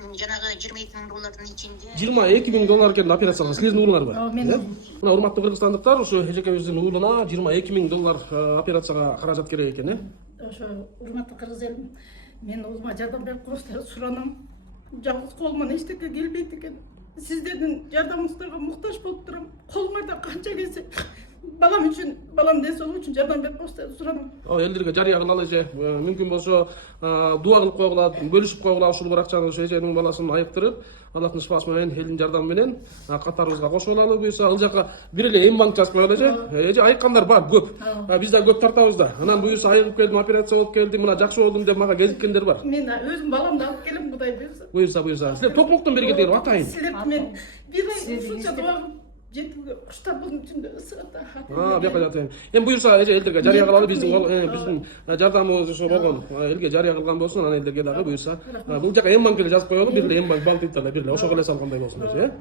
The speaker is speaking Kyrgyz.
жанагы 22.000 доллардын ичинде $22.000 экен операцияга силердин уулуңарбы? Мен Мына урматтуу кыргызстандыктар, ушу эжекебиздин уулуна $22.000 операцияга каражат керек экен, ошо урматтуу кыргыз элим, мен уулума жардам берип коюңуздар деп суранам. Жалгыз колуман эчтеке келбейт экен. Сиздердин жардамыңыздарга муктаж болуп турам. Колуңарда канча келсе балам үчүн, балам денсаулыгы үчүн жардам берип коюңуздар деп суранам. Элдерге жарыя кылалы эже. Мүмкүн болсо дуа кылып койгула, бөлүшүп койгула ушул бир акчаны ошо эженин баласын айыктырып, Аллахтын шифасы менен, элдин жардамы менен катарыбызга кошуп алалы. Буюрса ал жака бир эле эм банк жазып коелу эже. Эже айыккандар бар, көп. Биз да көп тартабыз да. Анан буюрса айыгып келдим, операция болуп келдим, мына жакшы болдум деп мага кезиккендер бар. Мен өзүм баламды алып келем, Кудай буюрса. Буюрса. Силер токмоктон бери кетели атайын. Силерди мен бир ай ушунча дуа кылып жетүүгө куштап болдум, түндө ысырата. Бияка жатайын. Эми буюрса эже элдерге жарыя кылалы, биздин жардамыбыз ошо болгон. Элге жарыя кылган болсун, анан элдерге дагы буюрса бул жака эм банк эле жазып коелу, бир эле эм банк бантыйт эле, бир эле ошого эле салгандай болсун эже.